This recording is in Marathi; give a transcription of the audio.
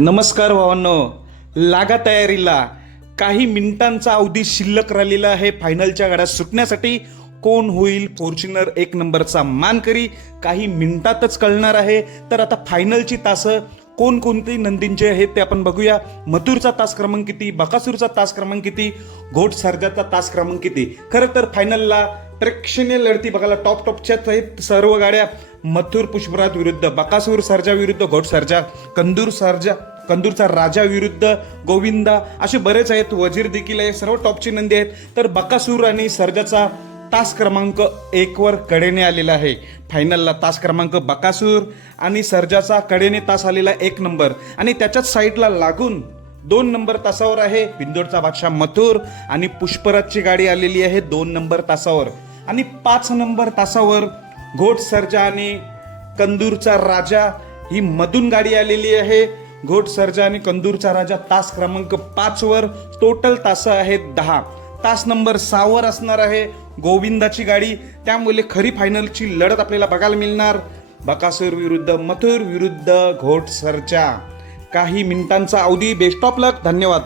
नमस्कार भावांनो. लागा तयारीला. काही मिनिटांचा अवधी शिल्लक राहिलेला आहे. फायनलच्या गाड्या सुटण्यासाठी कोण होईल फॉर्च्युनर एक नंबरचा मानकरी काही मिनिटातच कळणार आहे. तर आता फायनलची तासं कोणकोणती नंदींचे आहेत ते आपण बघूया. मथुरचा तास क्रमांक किती? बकासूरचा तास क्रमांक किती? घोट सर्जाचा तास क्रमांक किती? खरं तर फायनलला प्रेक्षणीय लढती बघायला टॉप टॉपच्याच आहेत सर्व गाड्या. मथुर पुष्पराज विरुद्ध बकासूर सर्जा विरुद्ध घोट सर्जा कंदूर सर्जा कंदूरचा राजा विरुद्ध गोविंदा असे बरेच आहेत वजीर देखील आहे सर्व टॉपची नंदी आहेत. तर बकासूर आणि सर्जाचा तास क्रमांक एकवर कडेने आलेला आहे. फायनलला तास क्रमांक बकासूर आणि सर्जाचा कडेने तास आलेला एक नंबर. आणि त्याच्याच साईडला लागून दोन नंबर तासावर आहे बिंदोडचा बादशाह मथुर आणि पुष्पराजची गाडी आलेली आहे दोन नंबर तासावर. आणि पाच नंबर तासावर घोट सर्जा आणि कंदूरचा राजा ही मधून गाडी आलेली आहे. घोट सर्जा आणि कंदूरचा राजा तास क्रमांक पाचवर टोटल तासं आहेत दहा. तास नंबर सहावर असणार आहे गोविंदाची गाडी. त्यामुळे खरी फायनलची लढत आपल्याला बघायला मिळणार. बकासूर विरुद्ध मथुर विरुद्ध घोट सर्जा. काही मिनिटांचा अवधी. बेस्ट ऑफ लक धन्यवाद.